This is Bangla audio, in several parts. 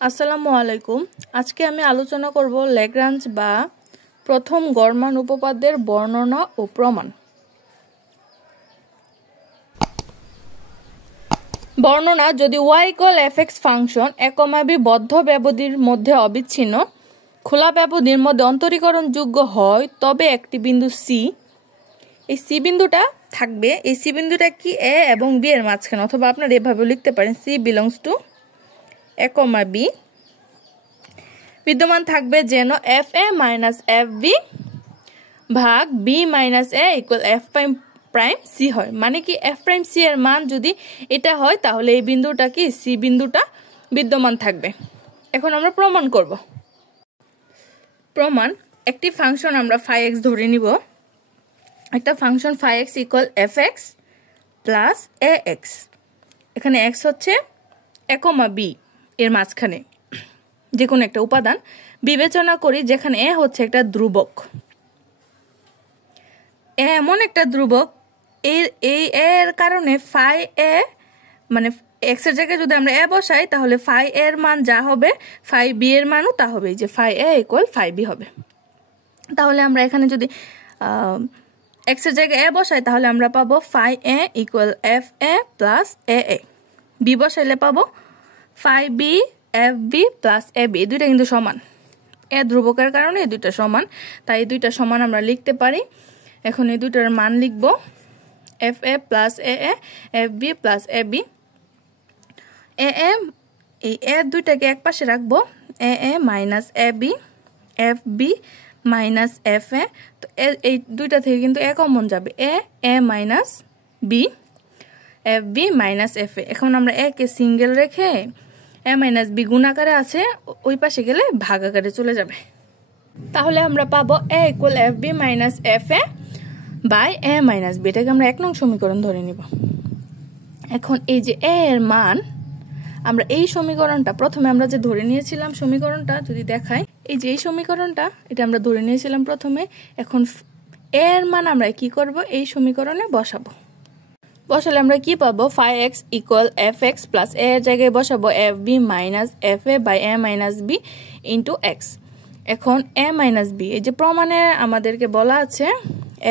আসসালামু আলাইকুম। আজকে আমি আলোচনা করব ল্যাগ্রাঞ্জ বা প্রথম গড় মান উপপাদ্যের বর্ণনা ও প্রমাণ। বর্ণনা: যদি y = fx function a, b বদ্ধ ব্যবধির মধ্যে অবিচ্ছিন্ন, খোলা ব্যবধির মধ্যে অন্তরীকরণ যোগ্য হয়, তবে একটি বিন্দু c, এই c বিন্দুটা থাকবে। এই c বিন্দুটা কি a এবং b এর মাঝখানে, অথবা আপনারা এভাবে লিখতে পারেন c belongs to a, b বিদ্যমান থাকবে যেন fa - fb ভাগ b - a = f prime c হয়। মানে কি f প্রাইম c এর মান যদি এটা হয় তাহলে এই বিন্দুটা কি c বিন্দুটা বিদ্যমান থাকবে। এখন আমরা প্রমাণ করব। প্রমাণ: একটি ফাংশন আমরা φx ধরে নিব। একটা function φx = fx plus ax। এখানে x হচ্ছে a, b এর মাঝখানে যে কোনো একটা উপাদান বিবেচনা করি, যেখানে a হচ্ছে একটা ধ্রুবক। a এমন একটা ধ্রুবক, এর কারণে ফাই a মানে x এর জায়গায় যদি আমরা a বসাই তাহলে ফাই a এর মান যা হবে ফাই b এর মানও তা হবে, যে ফাই a = ফাই b হবে। তাহলে আমরা এখানে যদি x এর জায়গায় a বসাই তাহলে আমরা পাবো phi a = fa plus aa। b বসাইলে পাবো phi b fb plus ab। এই দুইটা কিন্তু সমান, এ ধ্রুবকের কারণে এই দুইটা সমান, তাই এই দুইটা সমান আমরা লিখতে পারি। এখন এই দুইটার মান লিখব fa plus aa, fb plus ab। এই a দুইটাকে এক পাশে রাখবো, aa minus ab, fb minus fa। তো এই দুইটা থেকে কিন্তু a কমন যাবে, a minus b, fb minus fa। এখন আমরা a কে সিঙ্গেল রেখে a মাইনাস b গুণ আকারে আছে, ওই পাশে গেলে ভাগ আকারে চলে যাবে। তাহলে আমরা পাবো a = fb minus fa by a minus b। এটাকে আমরা 1 নং সমীকরণ ধরে নিব। এখন এই যে a এর মান, আমরা এই সমীকরণটা প্রথমে আমরা যে ধরে নিয়েছিলাম, সমীকরণটা যদি দেখাই, এই যে এই সমীকরণটা এটা আমরা ধরে নিয়েছিলাম প্রথমে। এখন a এর মান আমরা কি করব, এই সমীকরণে বসাবো। বসালে আমরা কি পাবো, φx = fx প্লাস a এর জায়গায় বসাবো fb minus fa by a minus b into x। এখন a মাইনাস b, এই যে প্রমাণে আমাদেরকে বলা আছে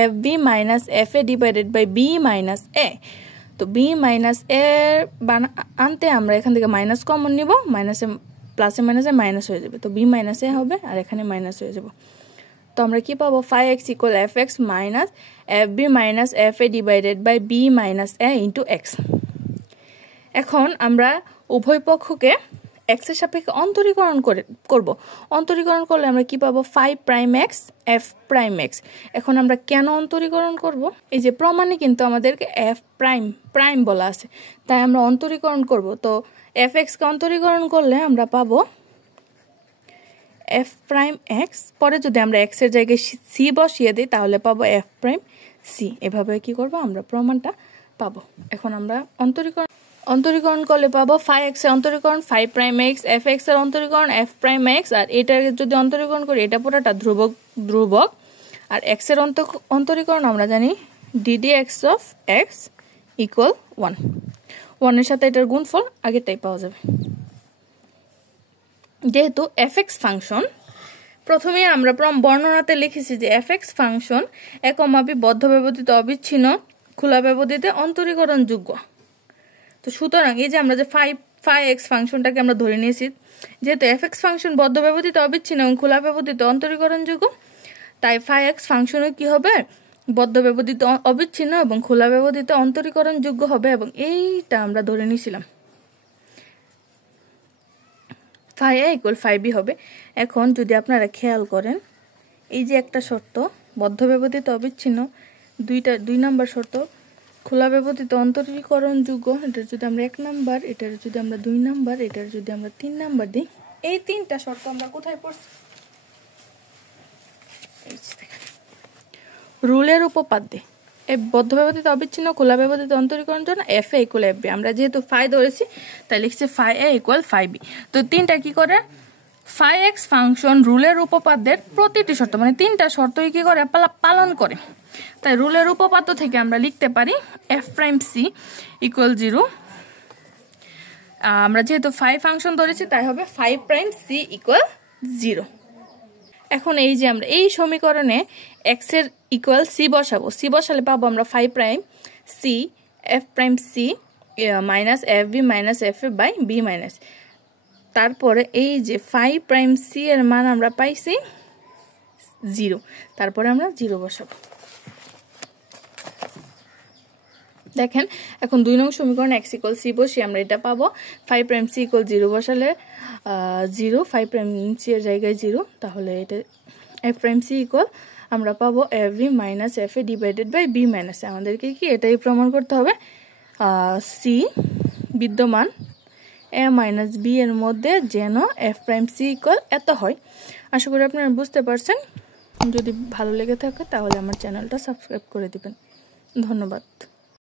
fb minus fa divided by b minus a। তো b মাইনাস a আনতে আমরা এখান থেকে মাইনাস কমন নিব, মাইনাসে প্লাসে মাইনাসে মাইনাস হয়ে যাবে, তো b মাইনাস a হবে আর এখানে মাইনাস হয়ে যাবে। তো আমরা কি পাবো, φx = fx minus fb minus fa divided by b minus a into x। এখন আমরা উভয় পক্ষকে x এর সাপেক্ষে অন্তরীকরণ করব। অন্তরীকরণ করলে আমরা কি পাবো, phi prime x f prime x। এখন আমরা কেন অন্তরীকরণ করব, এই যে প্রমাণে কিন্তু আমাদেরকে f প্রাইম বলা আছে, তাই আমরা অন্তরীকরণ করব। তো fx কে অন্তরীকরণ করলে আমরা পাবো f প্রাইম x, পরে যদি আমরা x এর জায়গায় c বসিয়ে দিই তাহলে পাবো f প্রাইম c। এভাবে কি করব, আমরা প্রমাণটা পাবো। এখন আমরা অন্তরীকরণ করলে পাবো ফাই x এর অন্তরীকরণ ফাই প্রাইম x, fx এর অন্তরীকরণ f প্রাইম x, আর এটা যদি অন্তরীকরণ করি এটা পুরোটা ধ্রুবক, আর x এর অন্তরীকরণ আমরা জানি ddx of x = 1। 1 এর সাথে এটার গুণফল আগেরটাই পাওয়া যাবে। যেহেতু fx ফাংশন, প্রথমে আমরা বর্ণনাতে লিখেছি যে fx ফাংশন a, b বদ্ধ ব্যবধিতে অবিচ্ছিন্ন, খোলা ব্যবধিতে অন্তরীকরণ যোগ্য। তো সুতরাং এই যে আমরা যে ফাই এক্স ফাংশনটাকে আমরা ধরে নিয়েছি, যেহেতু fx ফাংশন বদ্ধ ব্যবধিতে অবিচ্ছিন্ন এবং খোলা ব্যবধিতে অন্তরীকরণ যোগ্য, তাই ফাই এক্স ফাংশনও কি হবে, বদ্ধ ব্যবধিতে অবিচ্ছিন্ন এবং খোলা ব্যবধিতে অন্তরীকরণ যোগ্য হবে, এবং এইটা আমরা ধরে নিয়েছিলাম ফাই a = ফাই b হবে। এখন যদি আপনারা খেয়াল করেন, এই যে একটা শর্ত বদ্ধ ব্যবধিতে অবিচ্ছিন্ন, 2 নম্বর শর্ত খোলা ব্যবধিতে অন্তরীকরণ যোগ্য, এটার যদি আমরা 1 নাম্বার, এটার যদি আমরা 2 নাম্বার, এটার যদি আমরা 3 নাম্বার দিই, এই 3টা শর্ত আমরা কোথায় পড়ছি, রুলের উপপাদ্যে। এই বদ্ধ ব্যবধিতে অবিচ্ছিন্ন খোলা ব্যবধিতে অন্তরীকরণ জন্য fa = fb। আমরা যেহেতু ফাই ধরেছি তাই লিখছি ফাই a = ফাই b। তো 3টা কি করে, ফাই এক্স ফাংশন রুলের উপপাদ্যের প্রতিটি শর্ত, মানে 3টা শর্তই কি করে, পালন করে। তাই রুলের উপপাদ্য থেকে আমরা লিখতে পারি f প্রাইম c = 0 আমরা যেহেতু 5 ফাংশন ধরেছি তাই হবে 5 প্রাইম সি ইকুয়াল 0। এখন এই যে আমরা এই সমীকরণে x এর ইকুয়াল সি বসাবো, সি বসালে পাবো আমরা 5 prime c f prime c minus f b minus f a by b minus, তারপরে এই যে 5 প্রাইম সি এর মান আমরা পাইছি 0, তারপরে আমরা 0 বসাবো। দেখেন এখন 2 নং সমীকরণ x ইকুয়াল সি বসি আমরা এটা পাবো 5 প্রাইম সি ইকুয়াল 0 বসালে 0, 5 প্রাইম সি এর জায়গায় 0, তাহলে এটা f প্রাইম সি ইকুয়াল আমরা পাবো f b minus f a divided by b minus. আমাদেরকে কি এটাই প্রমাণ করতে হবে সি বিদ্যমান এ মাইনাস বি এর মধ্যে যেন এফ প্রাইম সি ইকুয়াল এত হয়। আশা করি আপনারা বুঝতে পারছেন। যদি ভালো লেগে থাকে তাহলে আমার চ্যানেলটা সাবস্ক্রাইব করে দিবেন। ধন্যবাদ।